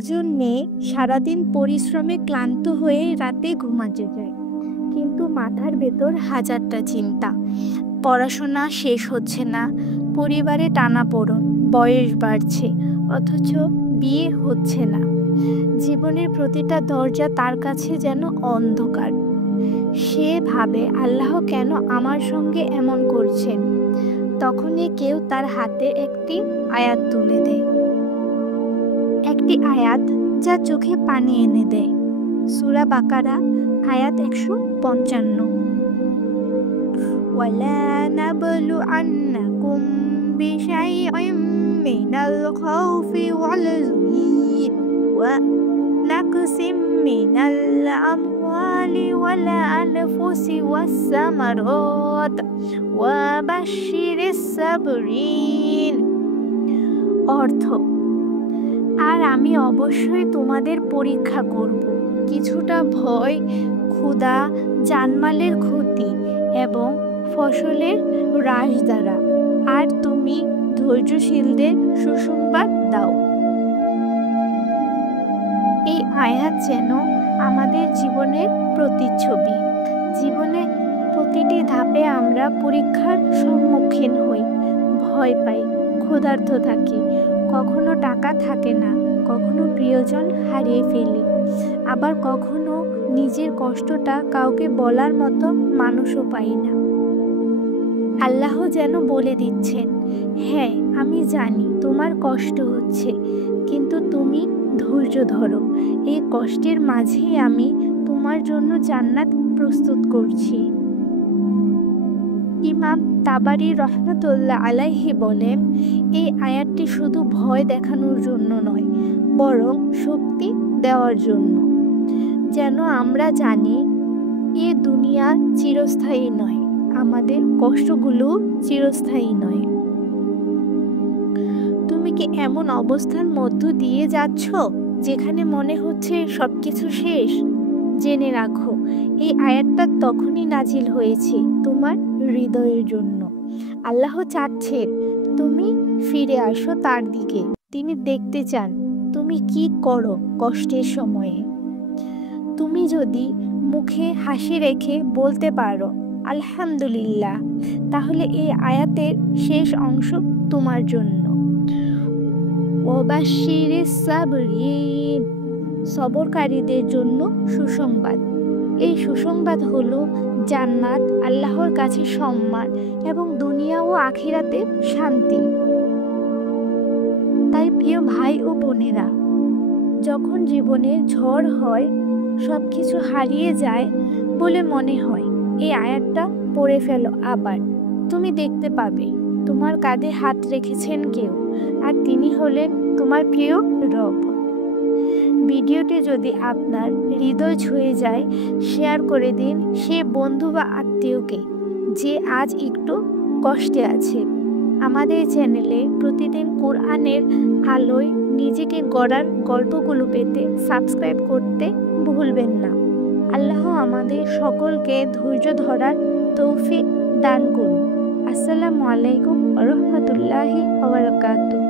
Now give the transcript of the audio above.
একজন মেয়ে সারাদিন পরিশ্রমে ক্লান্ত হয়ে রাতে ঘুমাতে যায়, কিন্তু মাথার ভেতর হাজারটা চিন্তা। পড়াশোনা শেষ হচ্ছে না, পরিবারে টানাপোড়েন, বয়স বাড়ছে, অথচ বিয়ে হচ্ছে না। জীবনের প্রতিটা দরজা তার কাছে যেন অন্ধকার। সে ভাবে, আল্লাহ কেন আমার সঙ্গে এমন করছেন? তখনই কেউ তার হাতে একটি আয়াত তুলে দেয়, একটি আয়াত যা চোখে পানি এনে দেয়। সূরা বাকারা আয়াত 155। ওয়ালা নাবলুআন্নাকুম বিশাইইম মিনাল খাউফি ওয়াল জুই ওয়া নাকসিম মিনাল আমওয়ালি ওয়াল আনফুসি ওয়াস সামারাত ওয়া বাশশিরিস সাবরিন। অর্থ: আর আমি অবশ্যই তোমাদের পরীক্ষা করব, কিছুটা ভয়, ক্ষুধা, জানমালের ক্ষতি এবং ফসলের হ্রাস দ্বারা, আর তুমি ধৈর্যশীলদের সুসংবাদ দাও। এই আয়াত যেন আমাদের জীবনের প্রতিচ্ছবি। জীবনে প্রতিটি ধাপে আমরা পরীক্ষার সম্মুখীন হই, ভয় পাই, ক্ষুধার্ত থাকি, কখনো টাকা থাকে না, কখনো প্রিয়জন হারিয়ে ফেলি, আবার কখনো নিজের কষ্টটা কাউকে বলার মতো মানুষও পাই না। আল্লাহ যেন বলে দিচ্ছেন, হ্যাঁ আমি জানি তোমার কষ্ট হচ্ছে, কিন্তু তুমি ধৈর্য ধরো। এই কষ্টের মাঝেই আমি তোমার জন্য জান্নাত প্রস্তুত করছি। ইমাম তাবারি রহমতুল্লাহ আলাইহি বলেন, এই আয়াতটি শুধু ভয় দেখানোর জন্য নয়, বরং শক্তি দেওয়ার জন্য, যেন আমরা জানি এ দুনিয়া চিরস্থায়ী নয়, আমাদের কষ্টগুলো চিরস্থায়ী নয়। তুমি কি এমন অবস্থার মধ্য দিয়ে যাচ্ছ যেখানে মনে হচ্ছে সবকিছু শেষ? জেনে রাখো, এই আয়াতটা তখনই নাজিল হয়েছে তোমার হৃদয়ের জন্য। আল্লাহ চাচ্ছে তুমি ফিরে আসো তার দিকে। তিনি দেখতে চান তুমি কি করো কষ্টের সময়ে। তুমি যদি মুখে হাসি রেখে বলতে পারো আলহামদুলিল্লাহ, তাহলে এই আয়াতের শেষ অংশ তোমার জন্য। ওয়াবাশশিরিস সাবরিন, সবরকারীদের জন্য সুসংবাদ। এই সুসংবাদ হলো জান্নাত, আল্লাহর কাছে সম্মান এবং দুনিয়া ও আখিরাতে শান্তি। তাই প্রিয় ভাই ও বোনেরা, যখন জীবনে ঝড় হয়, সবকিছু হারিয়ে যায় বলে মনে হয়, এই আয়াতটা পড়ে ফেলো আবার। তুমি দেখতে পাবে তোমার কাঁধে হাত রেখেছেন কেউ, আর তিনি হলেন তোমার প্রিয় রব। ভিডিওটি যদি আপনার হৃদয় ছুঁয়ে যায়, শেয়ার করে দিন সে বন্ধু বা আত্মীয়কে যে আজ একটু কষ্টে আছে। আমাদের চ্যানেলে প্রতিদিন কোরআনের আলোয় নিজেকে গড়ার গল্পগুলো পেতে সাবস্ক্রাইব করতে ভুলবেন না। আল্লাহ আমাদের সকলকে ধৈর্য ধরার তৌফিক দান করুন। আসসালামু আলাইকুম ওয়া রাহমাতুল্লাহি ওয়া বারাকাতুহু।